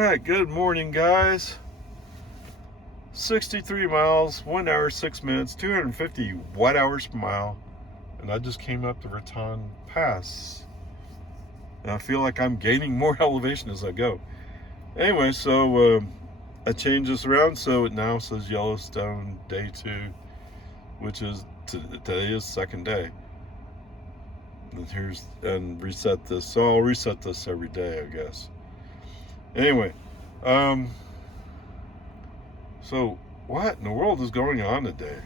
Alright, good morning, guys. 63 miles, 1 hour, 6 minutes, 250 watt hours per mile. And I just came up the Raton Pass. And I feel like I'm gaining more elevation as I go. Anyway, so I changed this around so it now says Yellowstone Day 2, which is today is second day. And reset this. So I'll reset this every day, I guess. Anyway, so what in the world is going on today?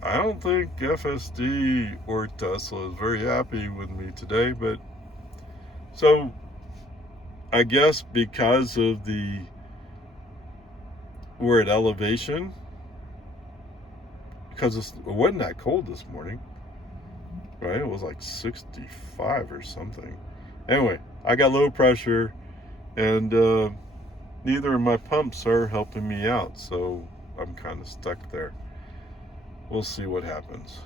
I don't think FSD or Tesla is very happy with me today, but so I guess because of we're at elevation, because it wasn't that cold this morning, right? It was like 65 or something. Anyway, I got low pressure, and neither of my pumps are helping me out, so I'm kind of stuck there. We'll see what happens.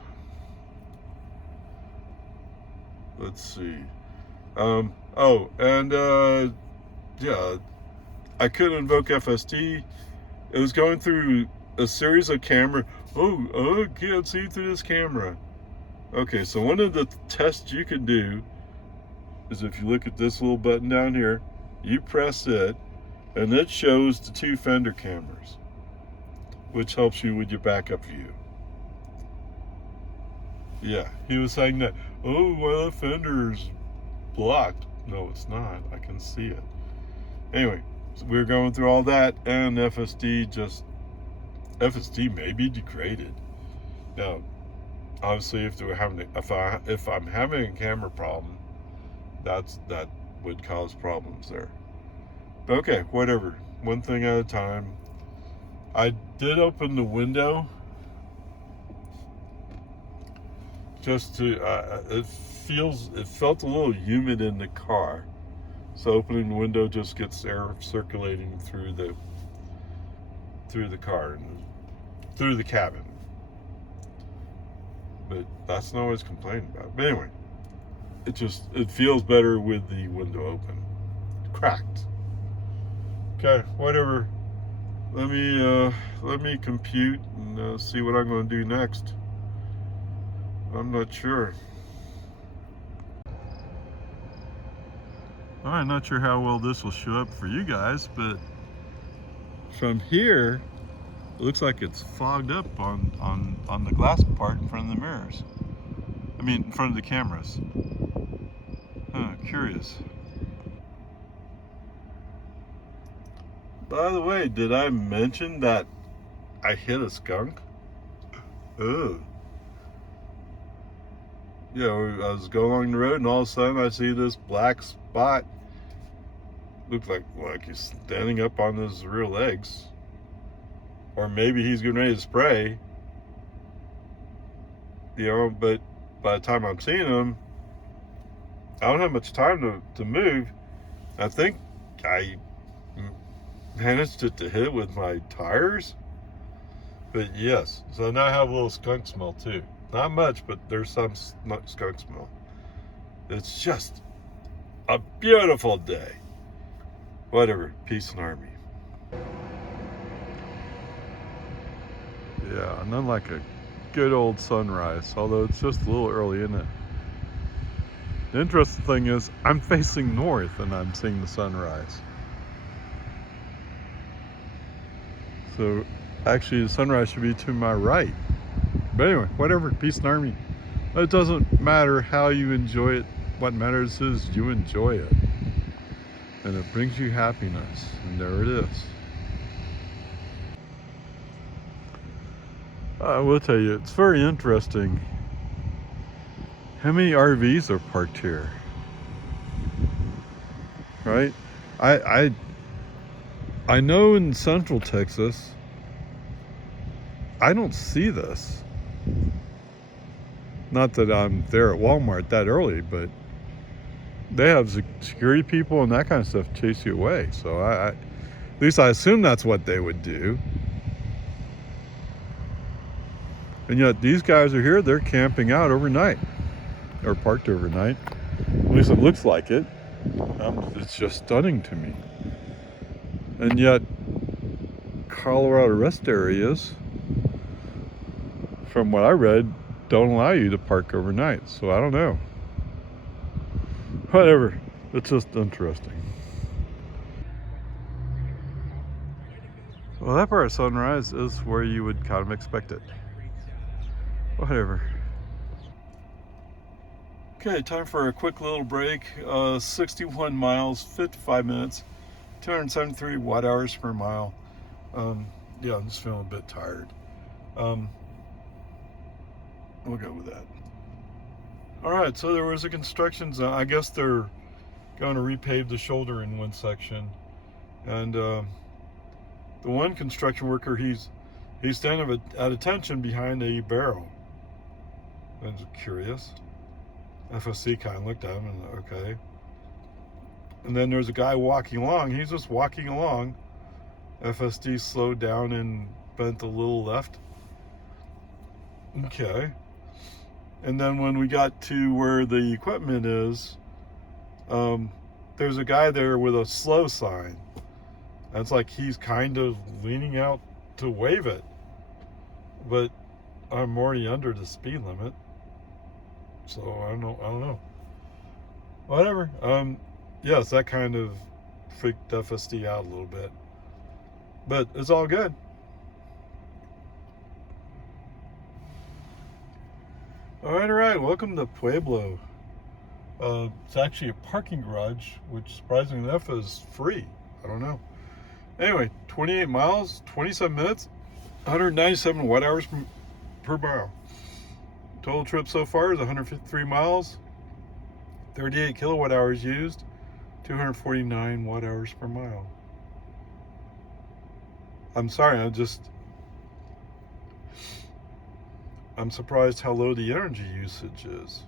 Let's see. Yeah, I couldn't invoke FSD. It was going through a series of camera. I can't see through this camera. Okay, so one of the tests you can do is if you look at this little button down here, you press it, and it shows the two fender cameras, which helps you with your backup view. Yeah, he was saying that, well, the fender's blocked. No, it's not. I can see it. Anyway, so we're going through all that, and FSD may be degraded. Now, obviously, if I'm having a camera problem, that would cause problems there. But okay, whatever. One thing at a time. I did open the window just to. It felt a little humid in the car, so opening the window just gets air circulating through the car and through the cabin. But that's not what I was complaining about. But anyway, it feels better with the window open. Cracked. Okay, whatever. Let me compute and see what I'm going to do next. I'm not sure. I'm not sure how well this will show up for you guys, but from here, it looks like it's fogged up on the glass part in front of the mirrors. I mean, in front of the cameras. Curious. By the way, did I mention that I hit a skunk? Oh. Yeah, I was going along the road, and all of a sudden I see this black spot. Looked like he's standing up on his rear legs. Or maybe he's getting ready to spray. But by the time I'm seeing him, I don't have much time to move. I think I managed to hit it with my tires. But yes, so now I have a little skunk smell too. Not much, but there's some skunk smell. It's just a beautiful day. Whatever, peace and army. Yeah, none like a good old sunrise, although it's just a little early, isn't it? The interesting thing is, I'm facing north and I'm seeing the sunrise. So, actually the sunrise should be to my right. But anyway, whatever, peace and army. It doesn't matter how you enjoy it. What matters is you enjoy it. And it brings you happiness. And there it is. I will tell you, it's very interesting how many RVs are parked here. Right? I know in Central Texas, I don't see this. Not that I'm there at Walmart that early, but they have security people and that kind of stuff chase you away. So at least I assume that's what they would do. And yet these guys are here, they're camping out overnight. Or parked overnight. At least it looks like it. It's just stunning to me. And yet, Colorado rest areas, from what I read, don't allow you to park overnight. So I don't know. Whatever. It's just interesting. Well, that part of sunrise is where you would kind of expect it. Whatever. Okay, time for a quick little break. 61 miles, 55 minutes, 273 watt hours per mile. Yeah, I'm just feeling a bit tired. We'll go with that. All right, so there was a construction zone. I guess they're going to repave the shoulder in one section. And the one construction worker, he's standing at attention behind a barrel. I was curious. FSC kind of looked at him and okay. And then there's a guy walking along. He's just walking along. FSD slowed down and bent a little left. Okay. And then when we got to where the equipment is, there's a guy there with a slow sign. And it's like he's kind of leaning out to wave it. But I'm already under the speed limit. So I don't know. Whatever. Yes, that kind of freaked FSD out a little bit. But it's all good. All right. Welcome to Pueblo. It's actually a parking garage, which surprisingly enough is free. I don't know. Anyway, 28 miles, 27 minutes, 197 watt hours per mile. Total trip so far is 153 miles, 38 kilowatt hours used, 249 watt hours per mile. I'm sorry, I'm surprised how low the energy usage is.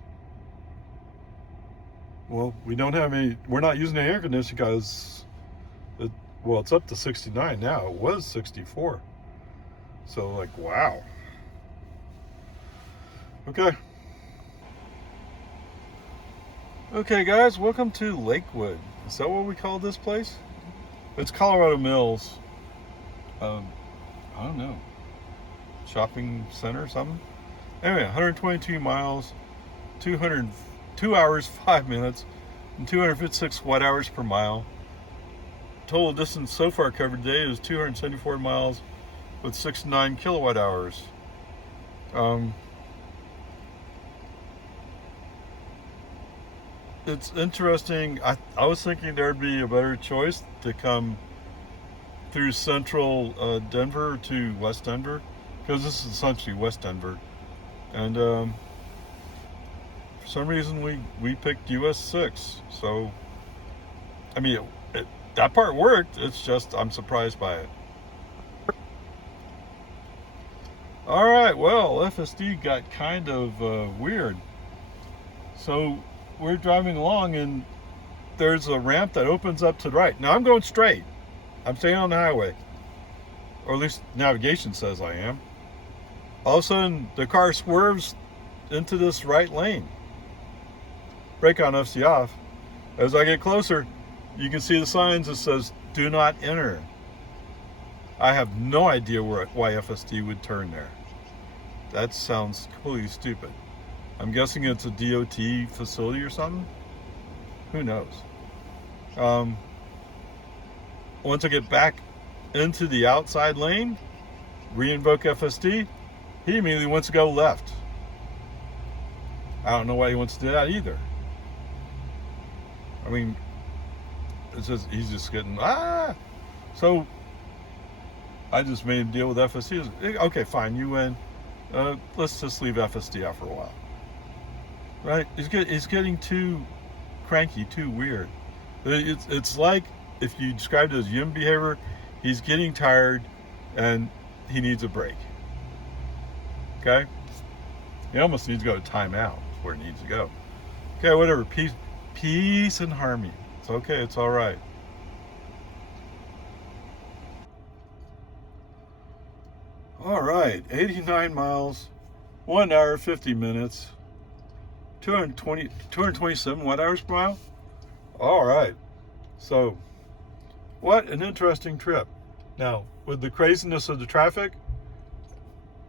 Well, we're not using any air conditioning because, it's up to 69 now. It was 64. So, wow. Okay, guys, welcome to Lakewood. Is that what we call this place? It's Colorado Mills. I don't know. Shopping center or something? Anyway, 122 miles, 2 hours, 5 minutes, and 256 watt hours per mile. Total distance so far covered today is 274 miles with 69 kilowatt hours. It's interesting. I was thinking there'd be a better choice to come through central Denver to West Denver, because this is essentially West Denver. And for some reason we picked US 6. So, I mean, that part worked. It's just I'm surprised by it. All right, well, FSD got kind of weird. So we're driving along and there's a ramp that opens up to the right. Now I'm going straight. I'm staying on the highway. Or at least navigation says I am. All of a sudden the car swerves into this right lane. Brake on, FC off. As I get closer, you can see the signs that says do not enter. I have no idea why FSD would turn there. That sounds completely stupid. I'm guessing it's a DOT facility or something. Who knows? Once I get back into the outside lane, re-invoke FSD, he immediately wants to go left. I don't know why he wants to do that either. I mean, he's just getting, So I just made him deal with FSD. Okay, fine, you win. Let's just leave FSD out for a while. Right? He's getting too cranky, too weird. It's like if you described it as human behavior, he's getting tired and he needs a break. Okay? He almost needs to go to timeout. That's where he needs to go. Okay, whatever. Peace and harmony. It's okay. It's all right. All right. 89 miles, 1 hour, 50 minutes, 227 watt hours per mile. All right. So, what an interesting trip. Now, with the craziness of the traffic,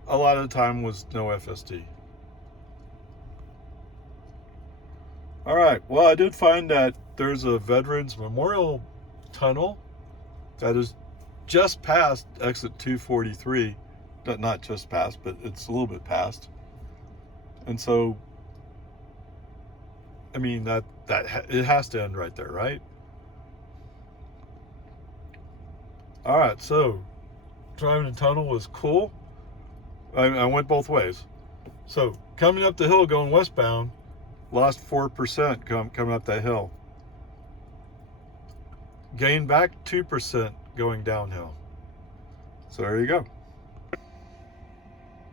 a lot of the time was no FSD. All right. Well, I did find that there's a Veterans Memorial Tunnel that is just past exit 243. Not just past, but it's a little bit past. And so, I mean, that it has to end right there, right? All right. So, driving the tunnel was cool. I went both ways. So, coming up the hill going westbound, lost 4% coming up that hill. Gained back 2% going downhill. So there you go.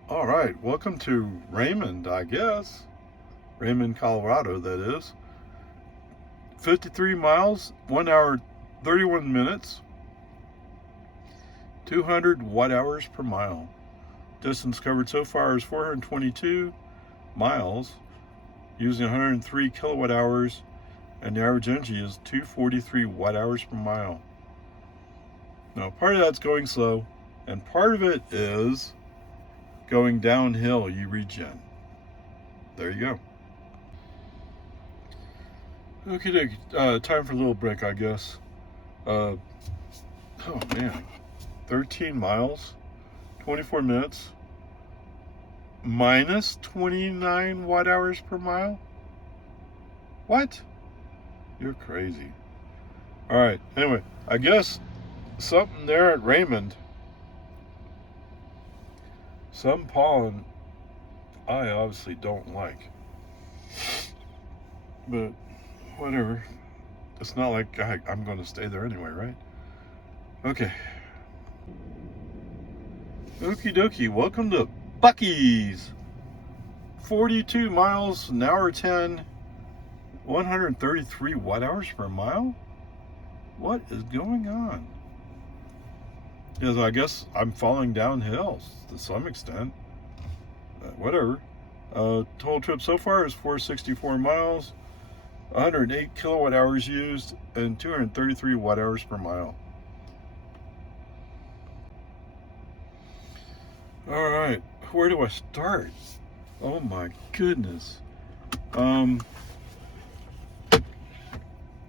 All right, welcome to Raymond, I guess. Raymond, Colorado, that is. 53 miles, 1 hour, 31 minutes, 200 watt hours per mile. Distance covered so far is 422 miles, using 103 kilowatt hours, and the average energy is 243 watt hours per mile. Now, part of that's going slow, and part of it is going downhill, you regen. There you go. Okay, time for a little break, I guess. Oh man, 13 miles, 24 minutes, minus 29 watt hours per mile? What? You're crazy. All right, anyway, I guess something there at Raymond, some pollen I obviously don't like. But whatever. It's not like I'm going to stay there anyway, right? Okay. Okie dokie. Welcome to Bucees. 42 miles, an hour 10, 133 watt hours per mile? What is going on? Yes, I guess I'm falling downhill to some extent. Whatever. Total trip so far is 464 miles, 108 kilowatt hours used, and 233 watt hours per mile. All right, where do I start? Oh my goodness.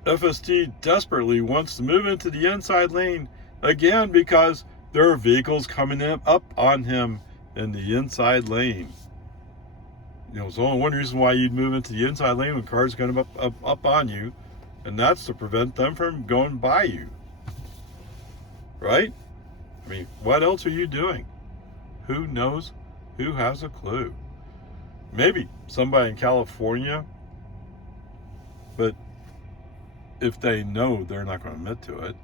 FSD desperately wants to move into the inside lane again because there are vehicles coming up on him in the inside lane. You know, there's only one reason why you'd move into the inside lane when cars are going up on you, and that's to prevent them from going by you. Right? I mean, what else are you doing? Who knows? Who has a clue? Maybe somebody in California, but if they know, they're not going to admit to it.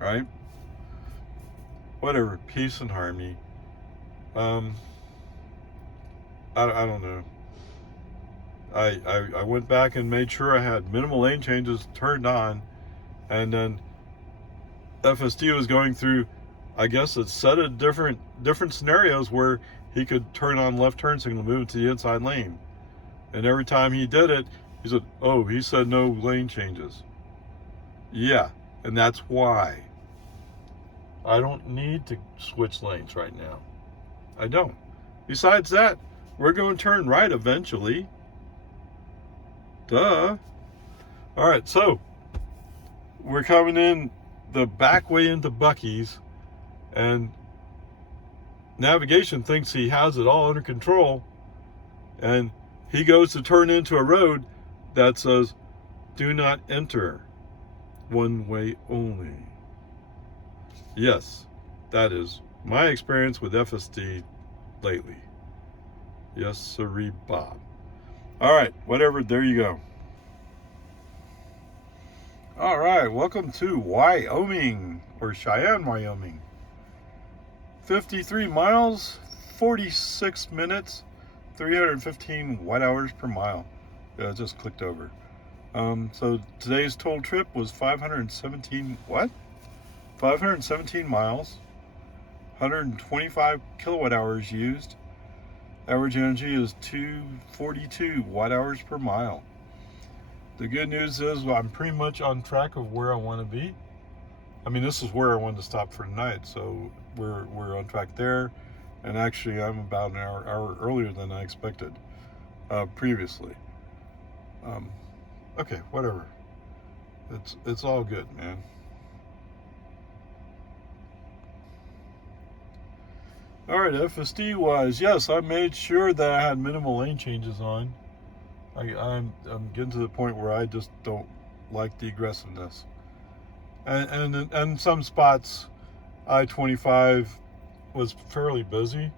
Right? Whatever, peace and harmony. I don't know. I went back and made sure I had minimal lane changes turned on, and then FSD was going through, I guess, a set of different scenarios where he could turn on left turn signal and move into the inside lane. And every time he did it, he said, oh, he said no lane changes. Yeah, and that's why. I don't need to switch lanes right now. I don't. Besides that, we're going to turn right eventually. Duh. All right, so we're coming in the back way into Bucees, and navigation thinks he has it all under control, and he goes to turn into a road that says, do not enter, one way only. Yes, that is my experience with FSD lately. Yes, sirree, Bob. All right, whatever, there you go. All right, welcome to Wyoming, or Chyenne, Wyoming. 53 miles, 46 minutes, 315 watt hours per mile. Yeah, I just clicked over. So today's total trip was 517 miles, 125 kilowatt hours used. Average energy is 242 watt hours per mile. The good news is I'm pretty much on track of where I want to be. I mean, this is where I wanted to stop for tonight, so we're on track there. And actually, I'm about an hour earlier than I expected previously. Okay, whatever. It's all good, man. All right, FSD wise, yes, I made sure that I had minimal lane changes on. I'm getting to the point where I just don't like the aggressiveness. And some spots, I-25 was fairly busy.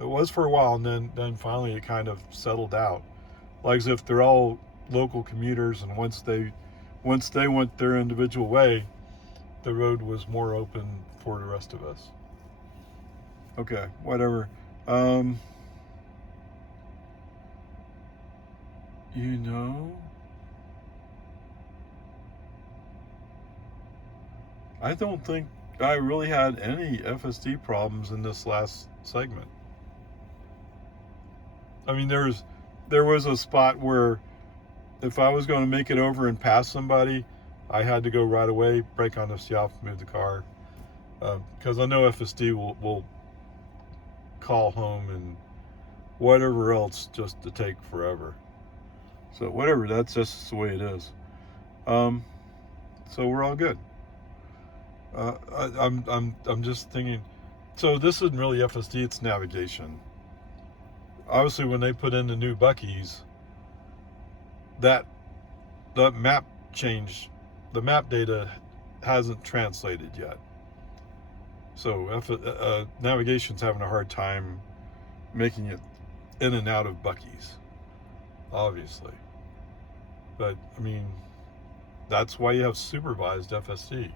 It was for a while, and then finally it kind of settled out. Like as if they're all local commuters, and once they went their individual way, the road was more open for the rest of us. Okay, whatever. You know, I don't think I really had any FSD problems in this last segment. I mean, there was a spot where if I was going to make it over and pass somebody, I had to go right away, brake on the CF, move the car, because I know FSD will call home and whatever else just to take forever. So whatever, that's just the way it is. So we're all good. I'm just thinking. So this isn't really FSD; it's navigation. Obviously, when they put in the new Bucees, that map change, the map data hasn't translated yet. So navigation's having a hard time making it in and out of Bucees, obviously. But I mean, that's why you have supervised FSD.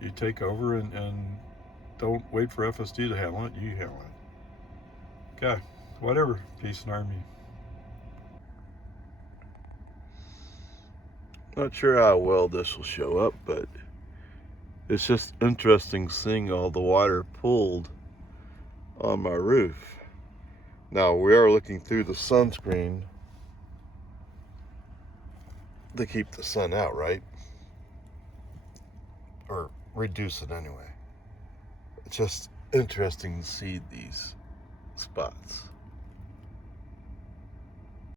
You take over and don't wait for FSD to handle it, you handle it. Okay, whatever. Peace and Army. Not sure how well this will show up, but it's just interesting seeing all the water pulled on my roof. Now we are looking through the sunscreen to keep the sun out, right? Or reduce it anyway. It's just interesting to see these spots.